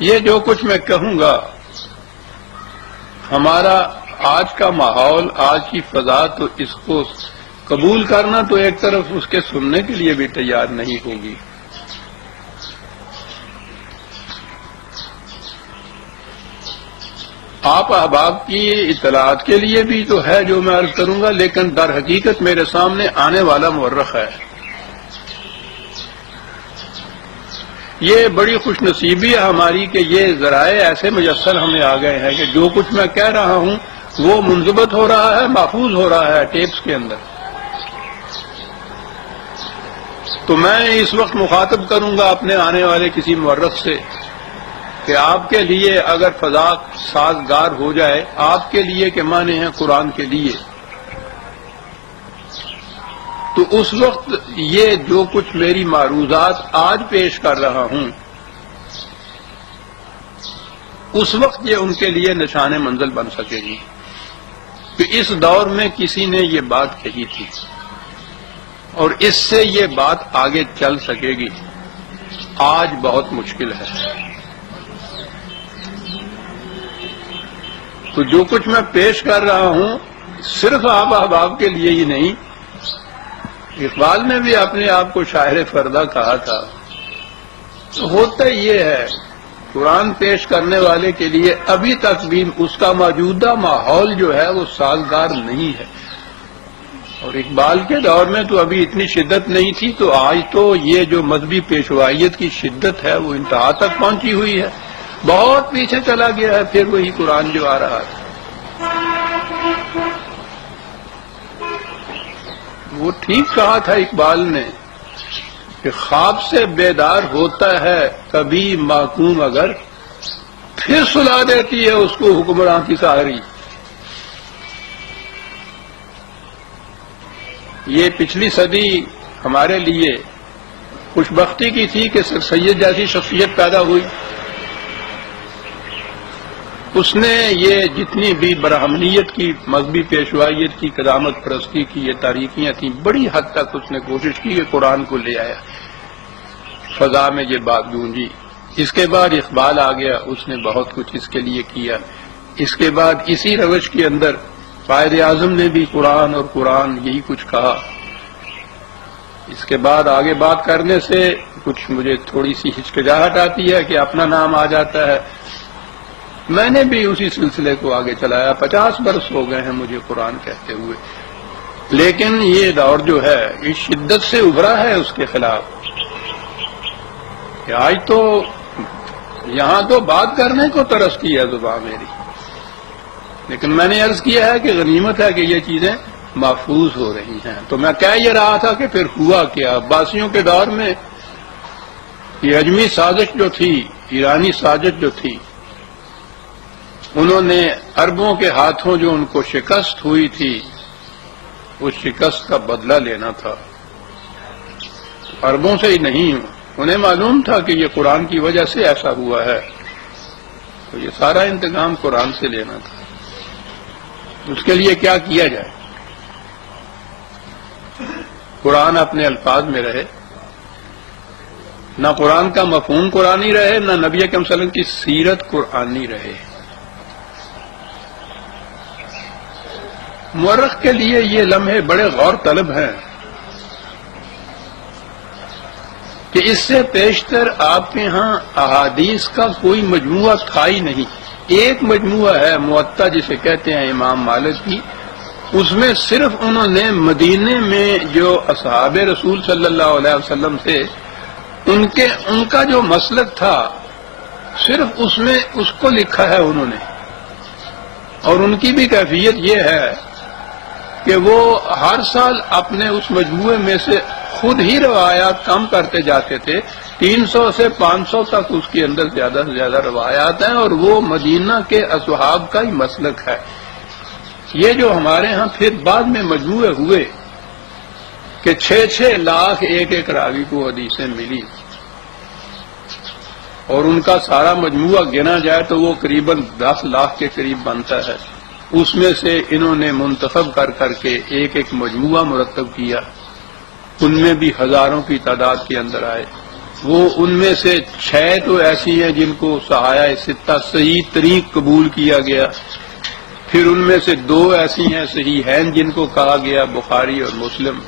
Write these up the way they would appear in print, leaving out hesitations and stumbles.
یہ جو کچھ میں کہوں گا، ہمارا آج کا ماحول، آج کی فضا تو اس کو قبول کرنا تو ایک طرف، اس کے سننے کے لیے بھی تیار نہیں ہوگی۔ آپ احباب کی اطلاعات کے لیے بھی تو ہے جو میں عرض کروں گا، لیکن در حقیقت میرے سامنے آنے والا مورخ ہے۔ یہ بڑی خوش نصیبی ہے ہماری کہ یہ ذرائع ایسے میسر ہمیں آ گئے ہیں کہ جو کچھ میں کہہ رہا ہوں وہ منضبط ہو رہا ہے، محفوظ ہو رہا ہے ٹیپس کے اندر۔ تو میں اس وقت مخاطب کروں گا اپنے آنے والے کسی مورخ سے کہ آپ کے لیے اگر فضا سازگار ہو جائے، آپ کے لیے کے معنی ہیں قرآن کے لیے، تو اس وقت یہ جو کچھ میری معروضات آج پیش کر رہا ہوں، اس وقت یہ ان کے لیے نشان منزل بن سکے گی کہ اس دور میں کسی نے یہ بات کہی تھی اور اس سے یہ بات آگے چل سکے گی۔ آج بہت مشکل ہے۔ تو جو کچھ میں پیش کر رہا ہوں صرف آپ احباب کے لیے ہی نہیں، اقبال نے بھی اپنے آپ کو شاعر فردہ کہا تھا۔ تو ہوتا یہ ہے، قرآن پیش کرنے والے کے لیے ابھی تک بھی اس کا موجودہ ماحول جو ہے وہ سازگار نہیں ہے، اور اقبال کے دور میں تو ابھی اتنی شدت نہیں تھی، تو آج تو یہ جو مذہبی پیشوائیت کی شدت ہے وہ انتہا تک پہنچی ہوئی ہے، بہت پیچھے چلا گیا ہے پھر وہی قرآن جو آ رہا تھا۔ وہ ٹھیک کہا تھا اقبال نے کہ خواب سے بیدار ہوتا ہے کبھی محکوم اگر، پھر سلا دیتی ہے اس کو حکمراں کی سحری۔ یہ پچھلی صدی ہمارے لیے خوش بختی کی تھی کہ سر سید جیسی شخصیت پیدا ہوئی۔ اس نے یہ جتنی بھی برہمنیت کی، مذہبی پیشوائیت کی، قدامت پرستی کی یہ تاریخیاں تھیں، بڑی حد تک اس نے کوشش کی کہ قرآن کو لے آیا، فضا میں یہ بات گونجی۔ اس کے بعد اقبال آ گیا، اس نے بہت کچھ اس کے لیے کیا۔ اس کے بعد اسی روش کے اندر قائد اعظم نے بھی قرآن اور قرآن یہی کچھ کہا۔ اس کے بعد آگے بات کرنے سے کچھ مجھے تھوڑی سی ہچکچاہٹ آتی ہے کہ اپنا نام آ جاتا ہے۔ میں نے بھی اسی سلسلے کو آگے چلایا، 50 برس ہو گئے ہیں مجھے قرآن کہتے ہوئے، لیکن یہ دور جو ہے اس شدت سے ابھرا ہے اس کے خلاف کہ آج تو یہاں تو بات کرنے کو ترستی ہے زبان میری، لیکن میں نے عرض کیا ہے کہ غنیمت ہے کہ یہ چیزیں محفوظ ہو رہی ہیں۔ تو میں کہہ یہ رہا تھا کہ پھر ہوا کیا عباسیوں کے دور میں، یہ اجمی سازش جو تھی، ایرانی سازش جو تھی، انہوں نے عربوں کے ہاتھوں جو ان کو شکست ہوئی تھی اس شکست کا بدلہ لینا تھا۔ عربوں سے ہی نہیں، انہیں معلوم تھا کہ یہ قرآن کی وجہ سے ایسا ہوا ہے، تو یہ سارا انتقام قرآن سے لینا تھا۔ اس کے لیے کیا کیا جائے؟ قرآن اپنے الفاظ میں رہے، نہ قرآن کا مفہوم قرآنی رہے، نہ نبی اکرم صلی اللہ علیہ وسلم کی سیرت قرآنی رہے۔ مورخ کے لیے یہ لمحے بڑے غور طلب ہیں کہ اس سے پیشتر آپ کے ہاں احادیث کا کوئی مجموعہ تھا ہی نہیں۔ ایک مجموعہ ہے موطا جسے کہتے ہیں امام مالک کی، اس میں صرف انہوں نے مدینے میں جو اصحاب رسول صلی اللہ علیہ وسلم تھے ان کا جو مسلک تھا صرف اس میں اس کو لکھا ہے انہوں نے، اور ان کی بھی کیفیت یہ ہے کہ وہ ہر سال اپنے اس مجموعے میں سے خود ہی روایات کم کرتے جاتے تھے، 300 سے 500 تک اس کے اندر زیادہ سے زیادہ روایات ہیں، اور وہ مدینہ کے اصحاب کا ہی مسلک ہے۔ یہ جو ہمارے ہاں پھر بعد میں مجموعے ہوئے کہ 6 لاکھ ایک راوی کو حدیثیں ملی، اور ان کا سارا مجموعہ گنا جائے تو وہ قریباً 10 لاکھ کے قریب بنتا ہے۔ اس میں سے انہوں نے منتخب کر کے ایک مجموعہ مرتب کیا، ان میں بھی ہزاروں کی تعداد کے اندر آئے۔ وہ ان میں سے 6 تو ایسی ہیں جن کو صحابہ ستہ صحیح طریق قبول کیا گیا، پھر ان میں سے 2 ایسی ہیں صحیحین جن کو کہا گیا بخاری اور مسلم۔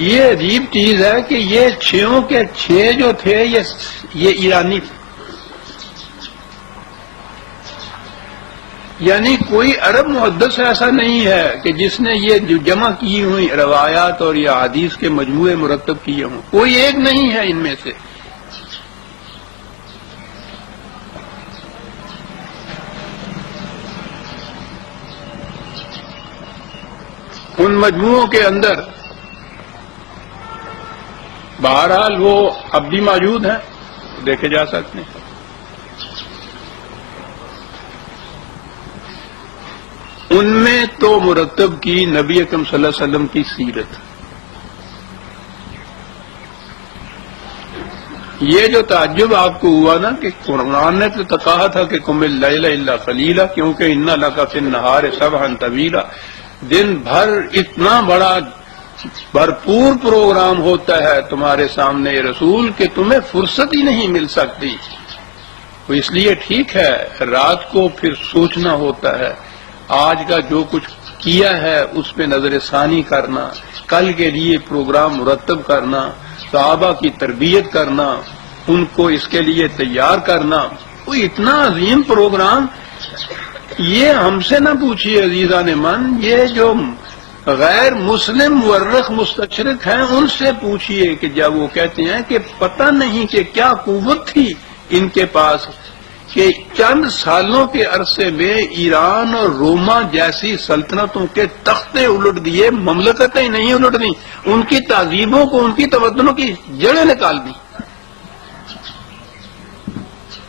یہ عجیب چیز ہے کہ یہ 6 کے 6 جو تھے یہ ایرانی تھے، یعنی کوئی عرب محدث ایسا نہیں ہے کہ جس نے یہ جو جمع کی ہوئی روایات اور یہ احادیث کے مجموعے مرتب کیے ہوں، کوئی ایک نہیں ہے ان میں سے۔ ان مجموعوں کے اندر بہرحال وہ اب بھی موجود ہیں، دیکھے جا سکتے ہیں۔ ان میں تو مرتب کی نبی اکرم صلی اللہ علیہ وسلم کی سیرت۔ یہ جو تعجب آپ کو ہوا نا کہ قرآن نے تو کہا تھا کہ قم اللیل الا قلیلا، کیونکہ ان لک فی النہار سبحا طویلا، دن بھر اتنا بڑا بھرپور پروگرام ہوتا ہے تمہارے سامنے یہ رسول کہ تمہیں فرصت ہی نہیں مل سکتی۔ تو اس لیے ٹھیک ہے رات کو پھر سوچنا ہوتا ہے، آج کا جو کچھ کیا ہے اس پہ نظر ثانی کرنا، کل کے لیے پروگرام مرتب کرنا، صحابہ کی تربیت کرنا، ان کو اس کے لیے تیار کرنا، وہ اتنا عظیم پروگرام۔ یہ ہم سے نہ پوچھیے عزیزان من، یہ جو غیر مسلم مورخ مستشرق ہیں ان سے پوچھیے کہ جب وہ کہتے ہیں کہ پتہ نہیں کہ کیا قوت تھی ان کے پاس کہ چند سالوں کے عرصے میں ایران اور روما جیسی سلطنتوں کے تختے الٹ دیے، مملکتیں نہیں الٹ دی، ان کی تہذیبوں کو، ان کی تمدنوں کی جڑیں نکال دی۔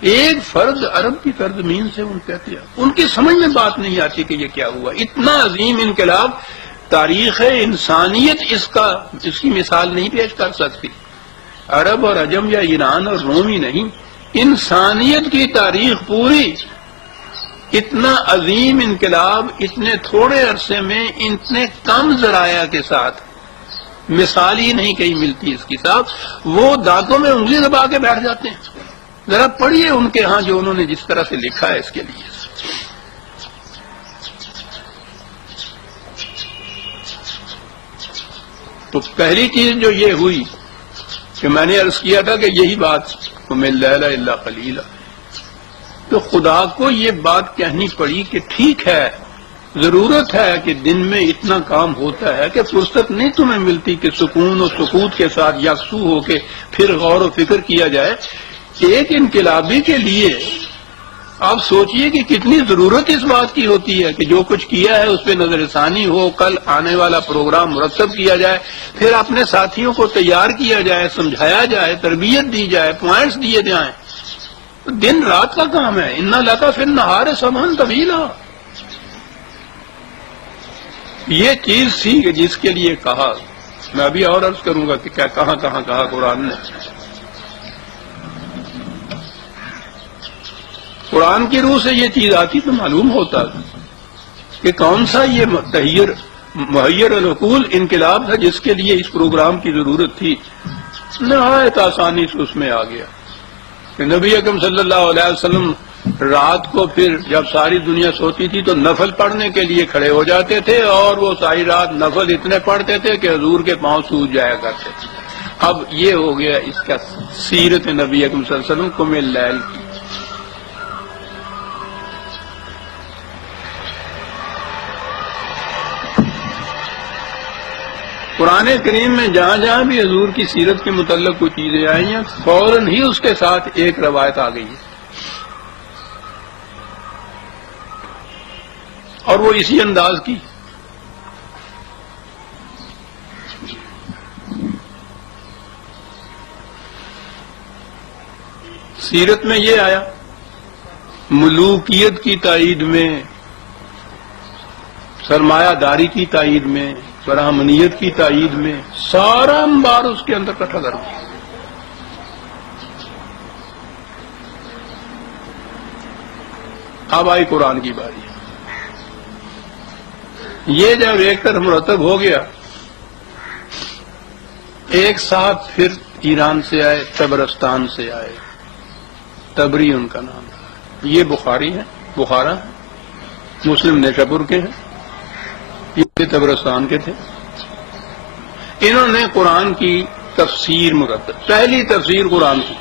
ایک فرد عرب کی سرزمین سے ان کہتے ہیں، ان کی سمجھ میں بات نہیں آتی کہ یہ کیا ہوا، اتنا عظیم انقلاب تاریخ انسانیت اس کی مثال نہیں پیش کر سکتی۔ عرب اور عجم یا ایران اور روم ہی نہیں، انسانیت کی تاریخ پوری اتنا عظیم انقلاب اتنے تھوڑے عرصے میں اتنے کم ذرائع کے ساتھ، مثال ہی نہیں کہیں ملتی اس کی صاحب، وہ دانتوں میں انگلی دبا کے بیٹھ جاتے ہیں۔ ذرا پڑھیے ان کے ہاں جو انہوں نے جس طرح سے لکھا ہے اس کے لیے۔ تو پہلی چیز جو یہ ہوئی کہ میں نے عرض کیا تھا کہ یہی بات قم اللیل الا قلیلا، تو خدا کو یہ بات کہنی پڑی کہ ٹھیک ہے ضرورت ہے کہ دن میں اتنا کام ہوتا ہے کہ فرصت نہیں تمہیں ملتی کہ سکون و سکوت کے ساتھ یکسو ہو کے پھر غور و فکر کیا جائے۔ ایک انقلابی کے لیے آپ سوچئے کہ کتنی ضرورت اس بات کی ہوتی ہے کہ جو کچھ کیا ہے اس پہ نظر ثانی ہو، کل آنے والا پروگرام مرتب کیا جائے، پھر اپنے ساتھیوں کو تیار کیا جائے، سمجھایا جائے، تربیت دی جائے، پوائنٹس دیے جائیں۔ دن رات کا کام ہے، ان لک فی النہار سبحا طویلا۔ یہ چیز تھی کہ جس کے لیے کہا، میں ابھی اور عرض کروں گا کہ کیا کہاں کہاں کہا قرآن نے۔ قرآن کی روح سے یہ چیز آتی تو معلوم ہوتا کہ کون سا یہ مہیر العقول انقلاب تھا جس کے لیے اس پروگرام کی ضرورت تھی۔ نہایت آسانی سے اس میں آ گیا کہ نبی اکرم صلی اللہ علیہ وسلم رات کو پھر جب ساری دنیا سوتی تھی تو نفل پڑھنے کے لیے کھڑے ہو جاتے تھے، اور وہ ساری رات نفل اتنے پڑھتے تھے کہ حضور کے پاؤں سوج جایا کرتے تھے۔ اب یہ ہو گیا اس کا سیرت نبی اکرم صلی اللہ علیہ وسلم قم اللیل کی۔ قرآن کریم میں جہاں جہاں بھی حضور کی سیرت کے متعلق کوئی چیزیں آئی ہیں فوراً ہی اس کے ساتھ ایک روایت آ گئی ہے، اور وہ اسی انداز کی۔ سیرت میں یہ آیا ملوکیت کی تائید میں، سرمایہ داری کی تائید میں، برہمنیت کی تائید میں، سارا انبار اس کے اندر اکٹھا کر دیا۔ اب آئی قرآن کی باری، یہ جب ایک طرف مرتب ہو گیا، ایک ساتھ پھر ایران سے آئے، تبرستان سے آئے، تبری ان کا نام تھا. یہ بخاری ہے، بخارا ہے، مسلم نیشاپور کے ہیں، یہ تبرستان کے تھے. انہوں نے قرآن کی تفسیر مرتب، پہلی تفسیر قرآن کی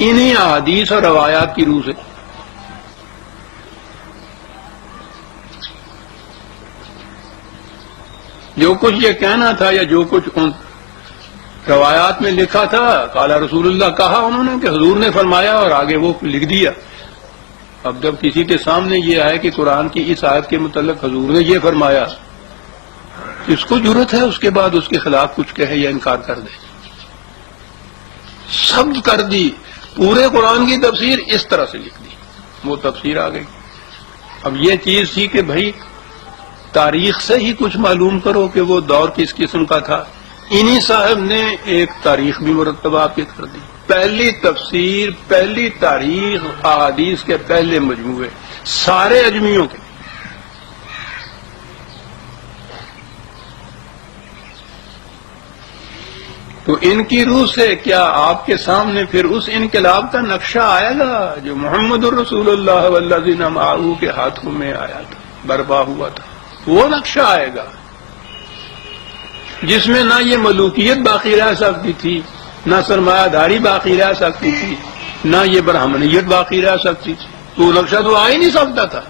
انہی احادیث اور روایات کی روح سے. جو کچھ یہ کہنا تھا یا جو کچھ ان روایات میں لکھا تھا، قال رسول اللہ کہا انہوں نے کہ حضور نے فرمایا، اور آگے وہ لکھ دیا. اب جب کسی کے سامنے یہ آئے کہ قرآن کی اس آیت کے متعلق حضور نے یہ فرمایا، اس کو ضرورت ہے اس کے بعد اس کے خلاف کچھ کہے یا انکار کر دے. سب کر دی، پورے قرآن کی تفسیر اس طرح سے لکھ دی، وہ تفسیر آ گئی. اب یہ چیز تھی کہ بھائی تاریخ سے ہی کچھ معلوم کرو کہ وہ دور کس قسم کا تھا. انہی صاحب نے ایک تاریخ بھی مرتب آپ کی کر دی. پہلی تفسیر، پہلی تاریخ احادیث کے پہلے مجموعے سارے اجمیوں کے. تو ان کی روح سے کیا آپ کے سامنے پھر اس انقلاب کا نقشہ آئے گا جو محمد الرسول اللہ والذین معہ کے ہاتھوں میں آیا تھا، برپا ہوا تھا. وہ نقشہ آئے گا جس میں نہ یہ ملوکیت باقی رہ سکتی تھی، نہ سرمایہ داری باقی رہ سکتی تھی، نہ یہ برہمنیت باقی رہ سکتی تھی. تو نقشہ تو آ ہی نہیں سکتا تھا.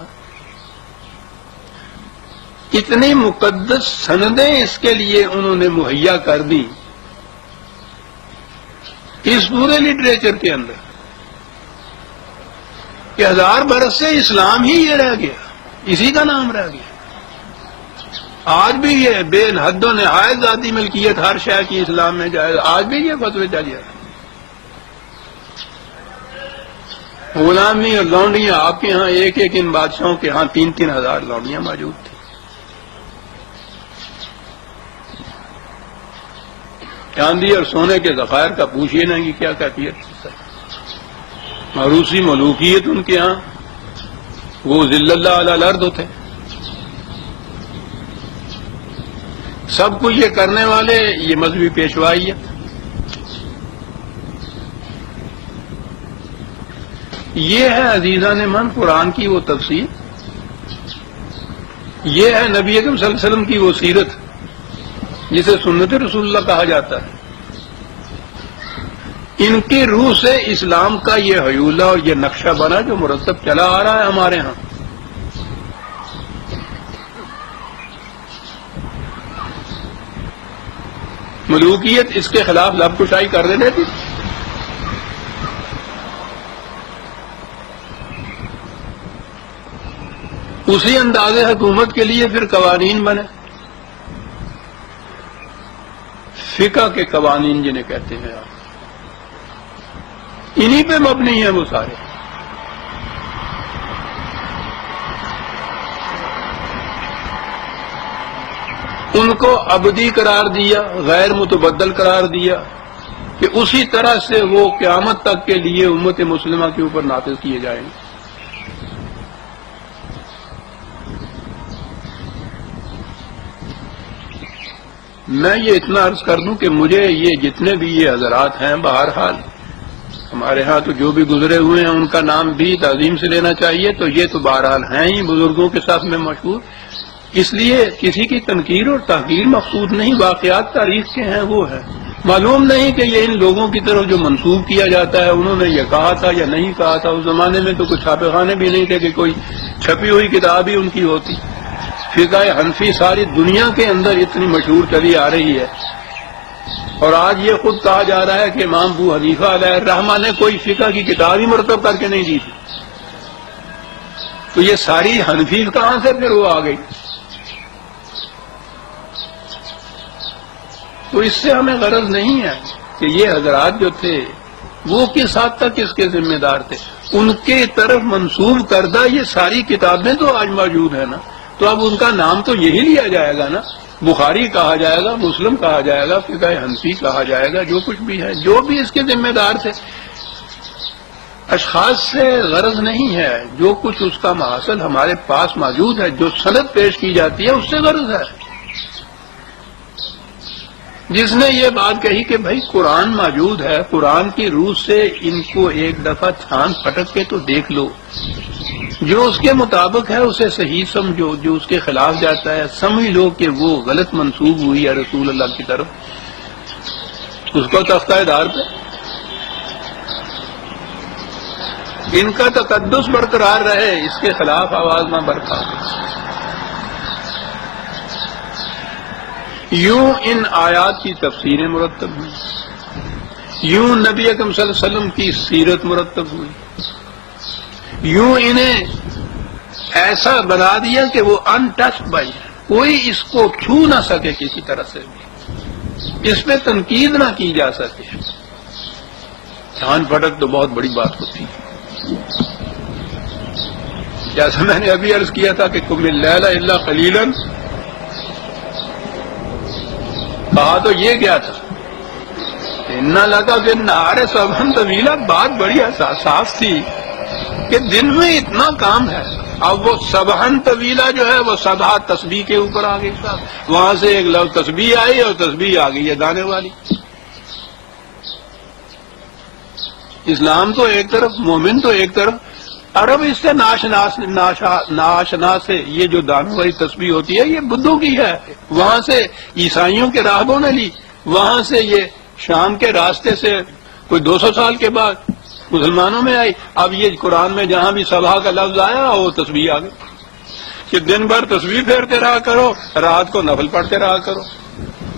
اتنی مقدس سندیں اس کے لیے انہوں نے مہیا کر دی اس پورے لٹریچر کے اندر کہ 1000 برس سے اسلام ہی یہ رہ گیا، اسی کا نام رہ گیا. آج بھی یہ بے حد و نہایت ذاتی ملکیت ہر شے کی اسلام میں جائز، آج بھی یہ فتوے چل رہے. غلامی اور لونڈیاں آپ کے ہاں ایک ایک ان بادشاہوں کے ہاں 3-3 ہزار لونڈیاں موجود تھیں. چاندی اور سونے کے ذخائر کا پوچھیے نا کہ کیا کیفیت ہے. روسی ملوکیت ان کے ہاں، وہ ذل اللہ علی الارض ہوتے. سب کچھ یہ کرنے والے یہ مذہبی پیشوائی ہے. یہ ہے عزیزان من قرآن کی وہ تفسیر، یہ ہے نبی اکرم صلی اللہ علیہ وسلم کی وہ سیرت جسے سنت رسول اللہ کہا جاتا ہے. ان کی روح سے اسلام کا یہ حیولہ اور یہ نقشہ بنا جو مرتب چلا آ رہا ہے ہمارے ہاں. ملوکیت اس کے خلاف لب کشائی کر دینے تھی. اسی انداز حکومت کے لیے پھر قوانین بنے، فقہ کے قوانین جنہیں کہتے ہیں آپ، انہی پہ مبنی ہیں وہ سارے. ان کو ابدی قرار دیا، غیر متبدل قرار دیا کہ اسی طرح سے وہ قیامت تک کے لیے امت مسلمہ کے اوپر نافذ کیے جائیں گے. میں یہ اتنا عرض کر دوں کہ مجھے یہ جتنے بھی یہ حضرات ہیں، بہرحال ہمارے ہاں تو جو بھی گزرے ہوئے ہیں ان کا نام بھی تعظیم سے لینا چاہیے. تو یہ تو بہرحال ہیں ہی بزرگوں کے ساتھ میں مشہور، اس لیے کسی کی تنقیر اور تحقیر مقصود نہیں. واقعات تاریخ کے ہیں وہ ہے. معلوم نہیں کہ یہ ان لوگوں کی طرف جو منسوب کیا جاتا ہے انہوں نے یہ کہا تھا یا نہیں کہا تھا. اس زمانے میں تو کچھ چھاپے خانے بھی نہیں تھے کہ کوئی چھپی ہوئی کتاب ہی ان کی ہوتی. فقہ حنفی ساری دنیا کے اندر اتنی مشہور چلی آ رہی ہے، اور آج یہ خود کہا جا رہا ہے کہ امام ابو حنیفہ علیہ الرحمہ نے کوئی فقہ کی کتاب ہی مرتب کر کے نہیں دی تھی. تو یہ ساری حنفی کہاں سے پھر وہ آ گئی؟ تو اس سے ہمیں غرض نہیں ہے کہ یہ حضرات جو تھے وہ کس حد تک اس کے ذمہ دار تھے. ان کے طرف منسوب کردہ یہ ساری کتابیں تو آج موجود ہیں نا، تو اب ان کا نام تو یہی لیا جائے گا نا. بخاری کہا جائے گا، مسلم کہا جائے گا، فقہ حنفی کہا جائے گا، جو کچھ بھی ہے، جو بھی اس کے ذمہ دار تھے. اشخاص سے غرض نہیں ہے، جو کچھ اس کا محاصل ہمارے پاس موجود ہے، جو سند پیش کی جاتی ہے اس سے غرض ہے. جس نے یہ بات کہی کہ بھائی قرآن موجود ہے، قرآن کی روح سے ان کو ایک دفعہ چھان پھٹک کے تو دیکھ لو، جو اس کے مطابق ہے اسے صحیح سمجھو، جو اس کے خلاف جاتا ہے سمجھ لو کہ وہ غلط منسوب ہوئی ہے رسول اللہ کی طرف، اس کو تختہ دار پہ ان کا تقدس برقرار رہے، اس کے خلاف آواز نہ برپا۔ یوں ان آیات کی تفسیریں مرتب ہوئی، یوں نبی اکرم صلی اللہ علیہ وسلم کی سیرت مرتب ہوئی، یوں انہیں ایسا بنا دیا کہ وہ ان ٹچ بائی، کوئی اس کو چھو نہ سکے کسی طرح سے بھی، اس پہ تنقید نہ کی جا سکے۔ چھان پھٹک تو بہت بڑی بات ہوتی ہے، جیسا میں نے ابھی عرض کیا تھا کہ قم اللیل الا قلیلا، کہا تو یہ کیا تھا انا لکا فی النہار سبحا طویلا، بات بڑی حساس تھی کہ دن میں اتنا کام ہے، اب وہ سبحن طویلا جو ہے وہ سبحا تسبیح کے اوپر آ گئی تھا، وہاں سے ایک لفظ تسبیح آئی اور تسبیح آ گئی ہے دانے والی۔ اسلام تو ایک طرف، مومن تو ایک طرف، عرب اس سے ناشنا سے یہ جو دانوں والی تسبیح ہوتی ہے یہ بدھوں کی ہے، وہاں سے عیسائیوں کے راہبوں نے لی، وہاں سے یہ شام کے راستے سے کوئی 200 سال کے بعد مسلمانوں میں آئی، اب یہ قرآن میں جہاں بھی سبحہ کا لفظ آیا وہ تسبیح آ گئی کہ دن بھر تسبیح پھیرتے رہا کرو، رات کو نفل پڑھتے رہا کرو۔